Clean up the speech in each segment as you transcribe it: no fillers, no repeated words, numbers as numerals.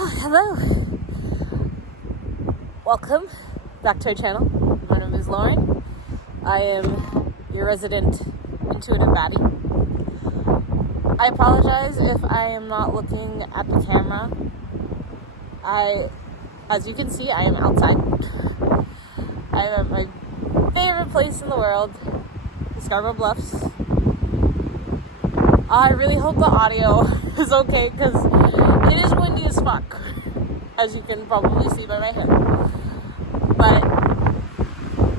Hello, welcome back to our channel. My name is Lauren. I am your resident intuitive baddie. I apologize if I am not looking at the camera. As you can see, I am outside. I am at my favorite place in the world, Scarborough Bluffs. I really hope the audio is okay because it is windy as fuck, as you can probably see by my hair. But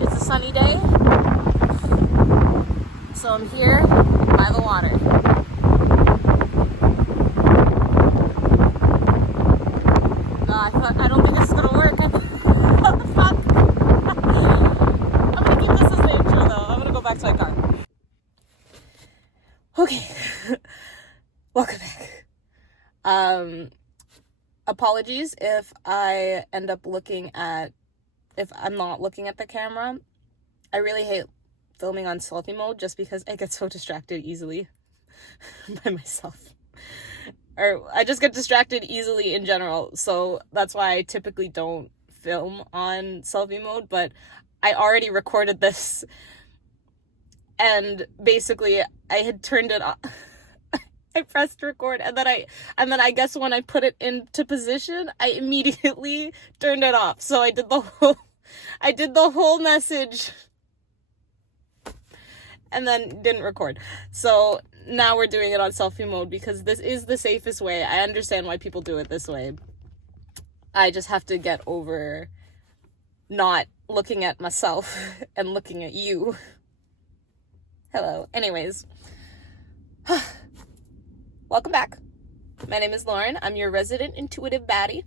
it's a sunny day, so I'm here by the water. I don't think this is gonna work. What the fuck? I'm gonna keep this as the intro though. I'm gonna go back to my car. Okay. Welcome back. Apologies if I end up if I'm not looking at the camera. I really hate filming on selfie mode just because I get so distracted easily by myself. Or I just get distracted easily in general, so that's why I typically don't film on selfie mode, but I already recorded this, and basically I had turned it off. I pressed record, and then I guess when I put it into position, I immediately turned it off. So I did the whole message and then didn't record. So now we're doing it on selfie mode because this is the safest way. I understand why people do it this way. I just have to get over not looking at myself and looking at you. Hello. Anyways. Welcome back. My name is Lauren. I'm your resident intuitive baddie.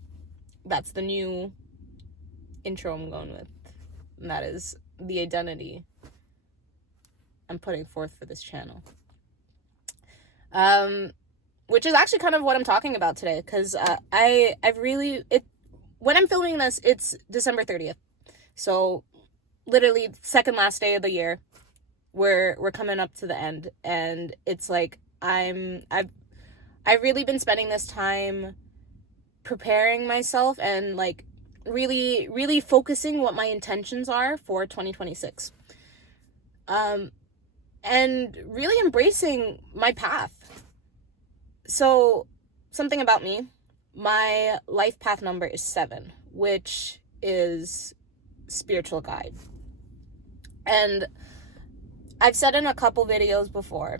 That's the new intro I'm going with. And that is the identity I'm putting forth for this channel. Which is actually kind of what I'm talking about today, because when I'm filming this, it's December 30th. So literally second last day of the year. We're coming up to the end, and it's like I've really been spending this time preparing myself and like really, really focusing what my intentions are for 2026. And really embracing my path. So something about me, my life path number is 7, which is spiritual guide. And I've said in a couple videos before,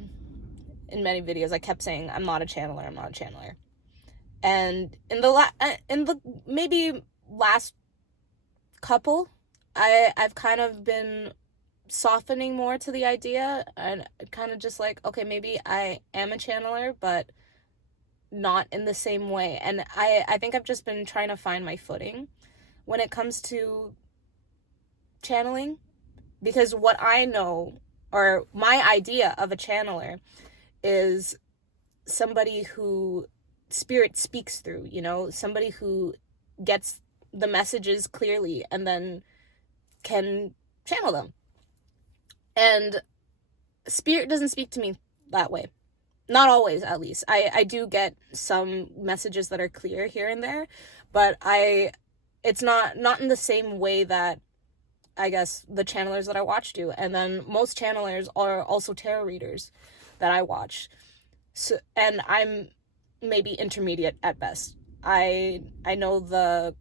in many videos, I kept saying, I'm not a channeler. And in the maybe last couple, I've kind of been softening more to the idea and kind of just like, okay, maybe I am a channeler, but not in the same way. And I think I've just been trying to find my footing when it comes to channeling, because what I know, or my idea of a channeler, is somebody who spirit speaks through, somebody who gets the messages clearly and then can channel them. And spirit doesn't speak to me that way. Not always, at least. I do get some messages that are clear here and there, but it's not in the same way that I guess the channelers that I watch do. And then most channelers are also tarot readers that I watch. So, and I'm maybe intermediate at best. I know the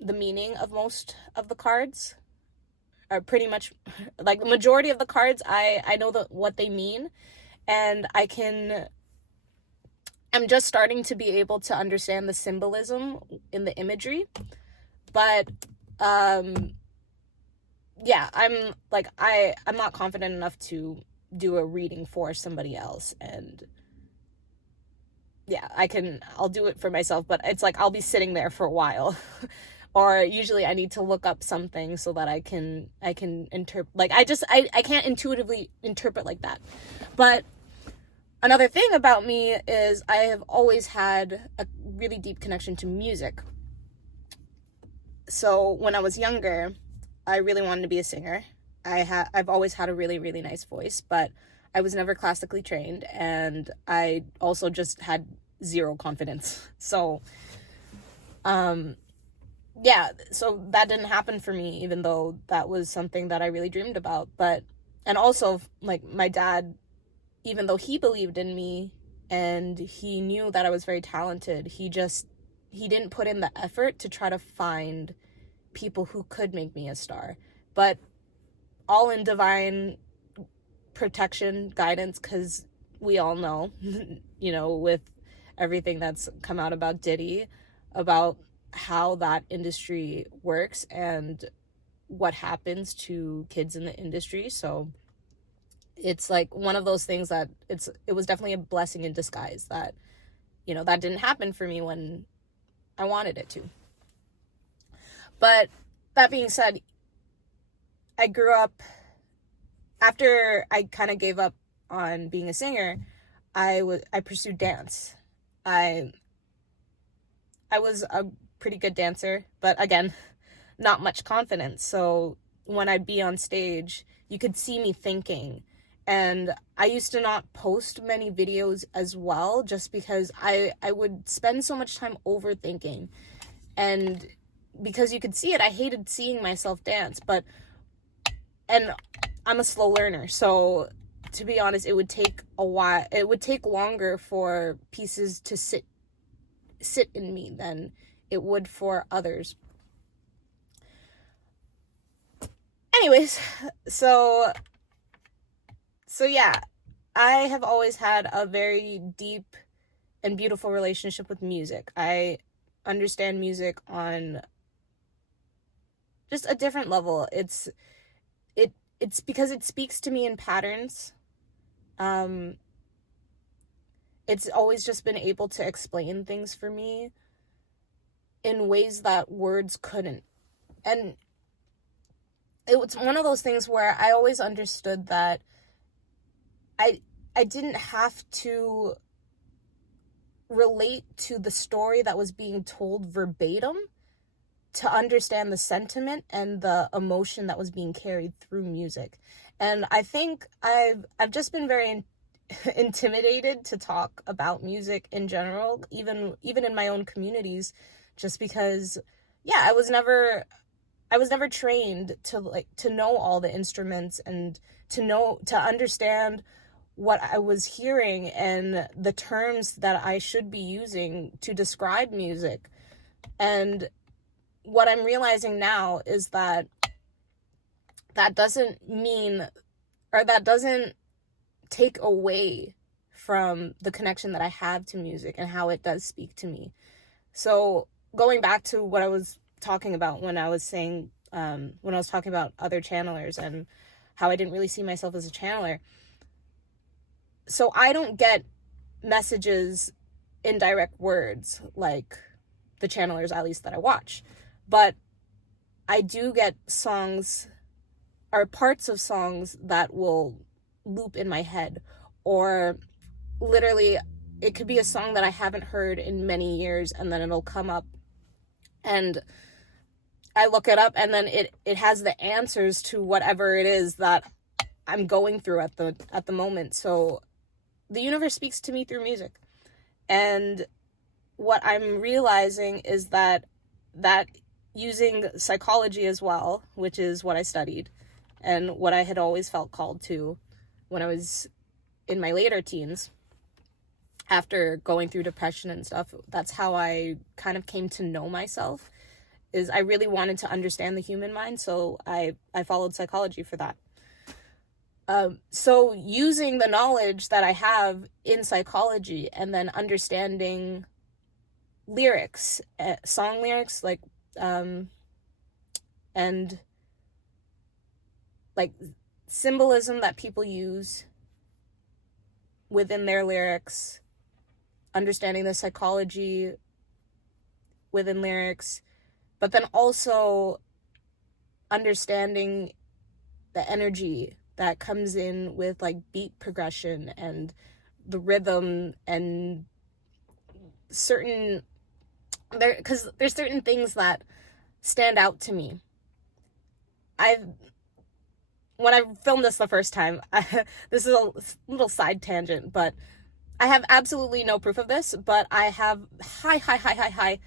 meaning of most of the cards, are pretty much like the majority of the cards. I know what they mean, and I'm just starting to be able to understand the symbolism in the imagery. But yeah, I'm not confident enough to do a reading for somebody else. And yeah, I'll do it for myself, but it's like I'll be sitting there for a while. Or usually I need to look up something so that I can interpret. Like I can't intuitively interpret like that. But another thing about me is I have always had a really deep connection to music. So when I was younger, I really wanted to be a singer. I've always had a really, really nice voice, but I was never classically trained, and I also just had zero confidence. So, yeah, so that didn't happen for me, even though that was something that I really dreamed about. But, and also, like, my dad, even though he believed in me and he knew that I was very talented, he didn't put in the effort to try to find people who could make me a star. But all in divine protection, guidance, because we all know, with everything that's come out about Diddy, about how that industry works and what happens to kids in the industry. So it's like one of those things that it was definitely a blessing in disguise that, that didn't happen for me when I wanted it to. But that being said, I grew up, after I kind of gave up on being a singer, I pursued dance. I was a pretty good dancer, but again, not much confidence. So when I'd be on stage, you could see me thinking. And I used to not post many videos as well, just because I would spend so much time overthinking. And because you could see it, I hated seeing myself dance. And I'm a slow learner, so to be honest, it would take a while. It would take longer for pieces to sit in me than it would for others. Anyways, so yeah, I have always had a very deep and beautiful relationship with music. I understand music on just a different level. It's because it speaks to me in patterns. It's always just been able to explain things for me in ways that words couldn't. And it was one of those things where I always understood that I didn't have to relate to the story that was being told verbatim to understand the sentiment and the emotion that was being carried through music. And I think I've just been very intimidated to talk about music in general, even in my own communities, just because, yeah, I was never trained to know all the instruments and to understand what I was hearing and the terms that I should be using to describe music. And what I'm realizing now is that doesn't mean, or that doesn't take away from the connection that I have to music and how it does speak to me. So going back to what I was talking about when I was saying, when I was talking about other channelers and how I didn't really see myself as a channeler. So I don't get messages in direct words like the channelers, at least that I watch. But I do get songs or parts of songs that will loop in my head, or literally it could be a song that I haven't heard in many years, and then it'll come up and I look it up, and then it has the answers to whatever it is that I'm going through at the moment. So the universe speaks to me through music. And what I'm realizing is that using psychology as well, which is what I studied and what I had always felt called to when I was in my later teens, after going through depression and stuff, that's how I kind of came to know myself, is I really wanted to understand the human mind, so I followed psychology for that. So using the knowledge that I have in psychology and then understanding lyrics, song lyrics, like, and like symbolism that people use within their lyrics, understanding the psychology within lyrics, but then also understanding the energy that comes in with like beat progression and the rhythm and because there's certain things that stand out to me. When I filmed this the first time, this is a little side tangent, but I have absolutely no proof of this, but I have high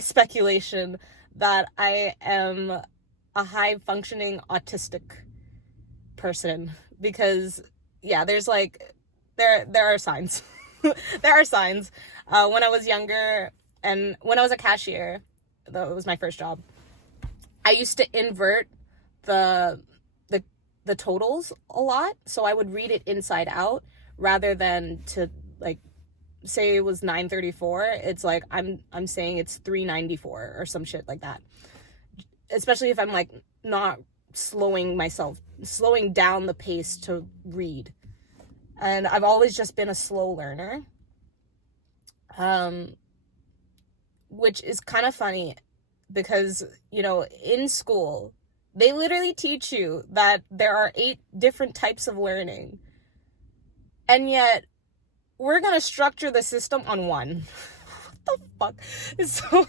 speculation that I am a high functioning autistic person, because yeah, there's like there are signs. There are signs. When I was younger and when I was a cashier, though it was my first job, I used to invert the the totals a lot, so I would read it inside out rather than to like say it was 934, it's like I'm saying it's 394 or some shit like that. Especially if I'm like not slowing down the pace to read. And I've always just been a slow learner. Which is kind of funny because, you know, in school, they literally teach you that there are 8 different types of learning. And yet, we're going to structure the system on one. What the fuck? So,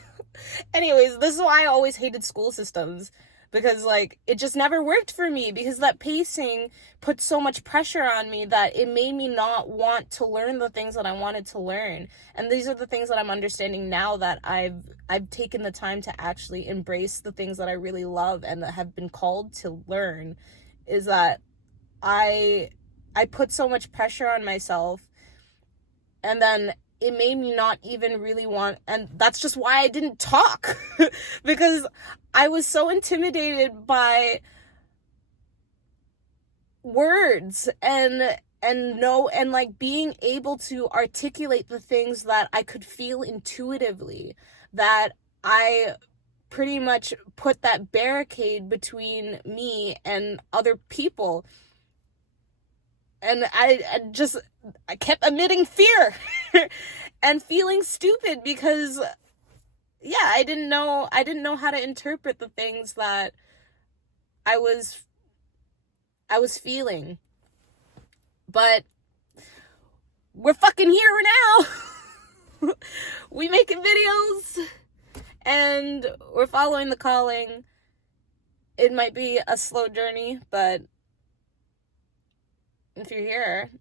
anyways, this is why I always hated school systems. Because, like, it just never worked for me. Because that pacing put so much pressure on me that it made me not want to learn the things that I wanted to learn. And these are the things that I'm understanding now that I've taken the time to actually embrace the things that I really love and that have been called to learn. Is that I put so much pressure on myself, and then it made me not even really want, and that's just why I didn't talk. Because I was so intimidated by words and like being able to articulate the things that I could feel intuitively, that I pretty much put that barricade between me and other people. And I kept emitting fear and feeling stupid because, yeah, I didn't know how to interpret the things that I was feeling. But we're fucking here now. We making videos and we're following the calling. It might be a slow journey, but if you're here,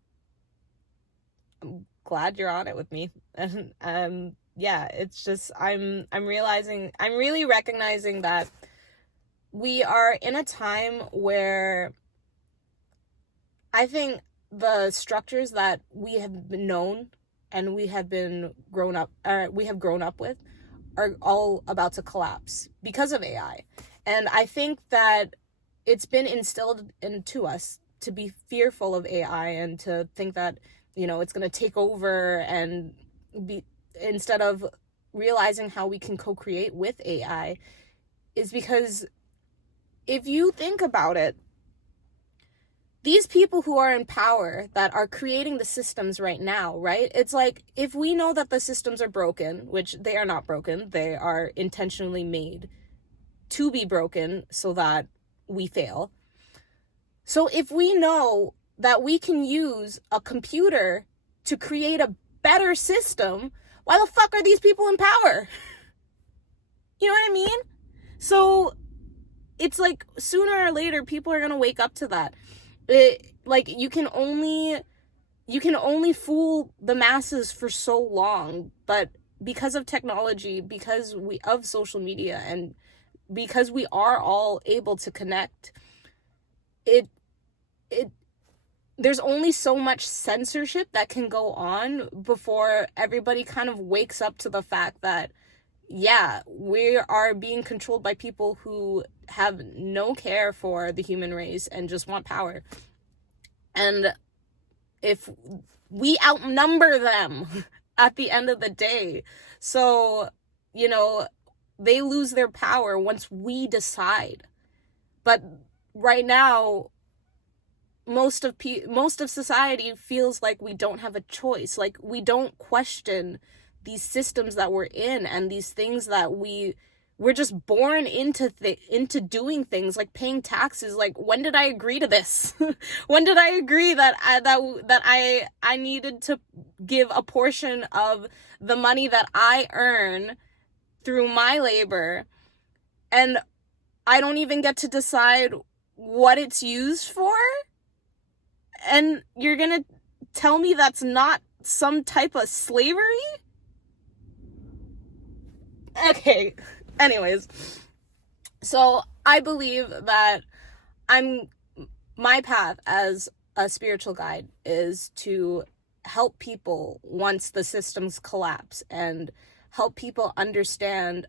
I'm glad you're on it with me. And yeah, it's just I'm really recognizing that we are in a time where I think the structures that we have known and we have grown up with are all about to collapse because of AI. And I think that it's been instilled into us to be fearful of AI and to think that, you know, it's going to take over, and be, instead of realizing how we can co-create with AI, is because if you think about it, these people who are in power that are creating the systems right now, right? It's like, if we know that the systems are broken, which they are not broken, they are intentionally made to be broken so that we fail. So if we know that we can use a computer to create a better system, why the fuck are these people in power? You know what I mean? So it's like sooner or later people are going to wake up to that. Like you can only fool the masses for so long, but because of technology, because of social media, and because we are all able to connect, there's only so much censorship that can go on before everybody kind of wakes up to the fact that, yeah, we are being controlled by people who have no care for the human race and just want power. And if we outnumber them at the end of the day, so, you know, they lose their power once we decide. But right now, most of society feels like we don't have a choice. Like, we don't question these systems that we're in and these things that we're just born into doing things like paying taxes. Like, when did I agree to this? When did I agree that I needed to give a portion of the money that I earn through my labor, and I don't even get to decide what it's used for? And you're gonna tell me that's not some type of slavery? Okay. Anyways, so I believe that my path as a spiritual guide is to help people once the systems collapse, and help people understand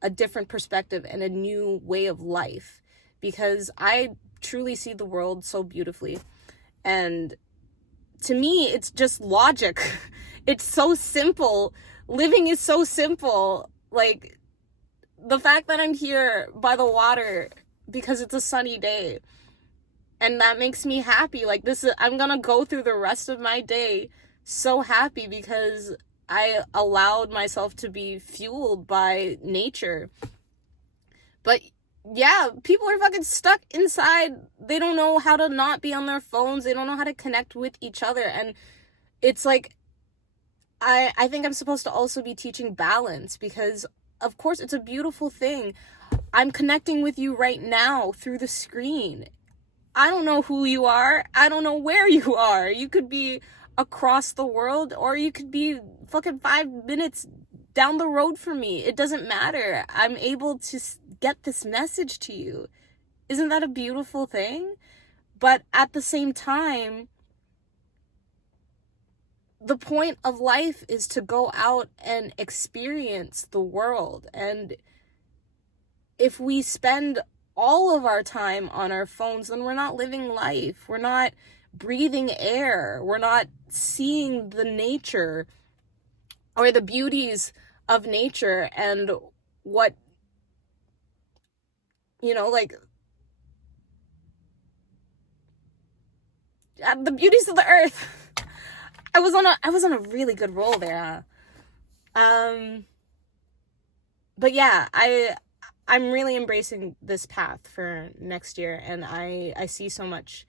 a different perspective and a new way of life, because I truly see the world so beautifully. And to me, it's just logic. It's so simple. Living is so simple. Like, the fact that I'm here by the water because it's a sunny day, and that makes me happy. Like, I'm gonna go through the rest of my day so happy because I allowed myself to be fueled by nature. But yeah, people are fucking stuck inside. They don't know how to not be on their phones. They don't know how to connect with each other. And it's like, I think I'm supposed to also be teaching balance, because of course it's a beautiful thing. I'm connecting with you right now through the screen. I don't know who you are. I don't know where you are. You could be across the world, or you could be fucking 5 minutes down the road from me. It doesn't matter. I'm able to get this message to you. Isn't that a beautiful thing? But at the same time, the point of life is to go out and experience the world. And if we spend all of our time on our phones, then we're not living life. We're not breathing air. We're not seeing the nature or the beauties of nature and what, like, the beauties of the earth. I was on a really good roll there. But yeah, I'm really embracing this path for next year, and I see so much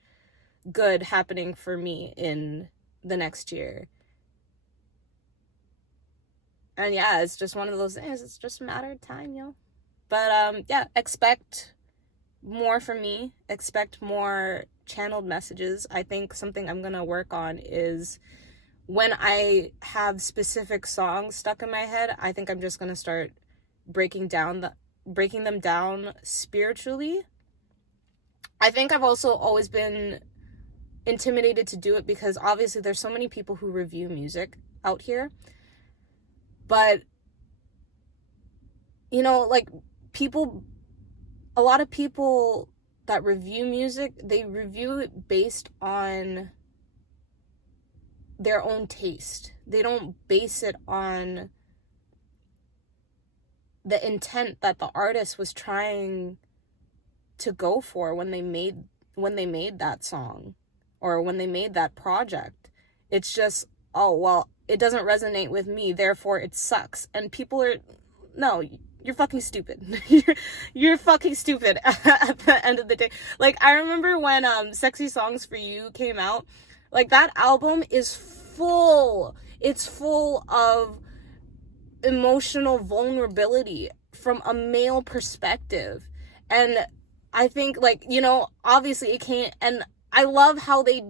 good happening for me in the next year. And yeah, it's just one of those things. It's just a matter of time, yo. But yeah, expect more from me. Expect more channeled messages. I think something I'm gonna work on is, when I have specific songs stuck in my head, I think I'm just gonna start breaking them down spiritually. I think I've also always been intimidated to do it because obviously there's so many people who review music out here. But, like, a lot of people that review music, they review it based on their own taste. They don't base it on the intent that the artist was trying to go for when they made that song or when they made that project. It's just, oh, well, it doesn't resonate with me, therefore it sucks. And people are, no, you're fucking stupid. You're fucking stupid at the end of the day. Like, I remember when Sexy Songs for You came out, like, that album is full. It's full of emotional vulnerability from a male perspective. And I think, like, obviously it can't, and I love how they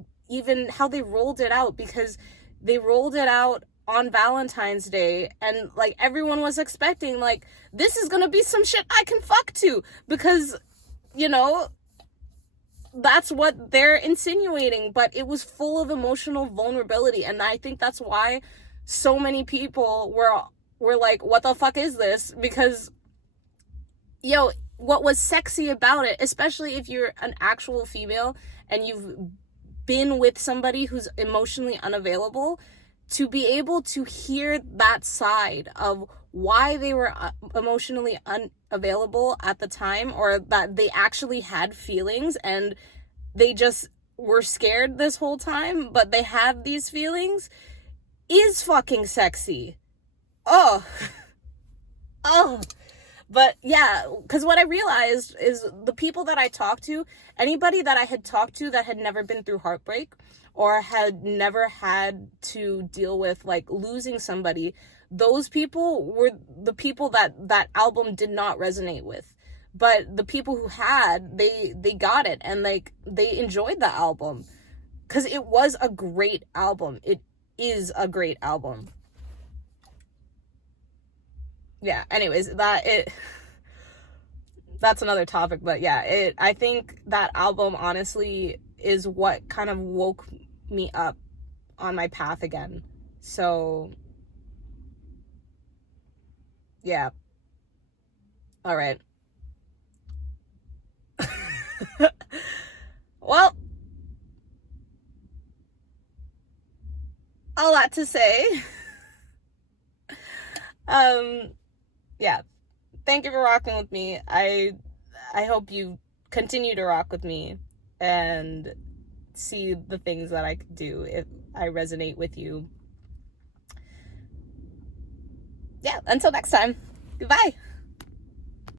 rolled it out, because they rolled it out on Valentine's Day, and like everyone was expecting, like, this is gonna be some shit I can fuck to, because that's what they're insinuating. But it was full of emotional vulnerability, and I think that's why so many people were like, what the fuck is this? Because what was sexy about it, especially if you're an actual female and you've been with somebody who's emotionally unavailable, to be able to hear that side of why they were emotionally unavailable at the time, or that they actually had feelings and they just were scared this whole time, but they had these feelings, is fucking sexy. Oh. But yeah, because what I realized is the people that I talked to, anybody that I had talked to that had never been through heartbreak or had never had to deal with, like, losing somebody, those people were the people that album did not resonate with. But the people who had, they got it, and like they enjoyed the album because it was a great album. is a great album. Yeah, anyways, that's another topic, but yeah, I think that album honestly is what kind of woke me up on my path again. So yeah. All right. Well, a lot to say. um yeah, thank you for rocking with me. I hope you continue to rock with me and see the things that I could do if I resonate with you. Yeah, until next time. Goodbye.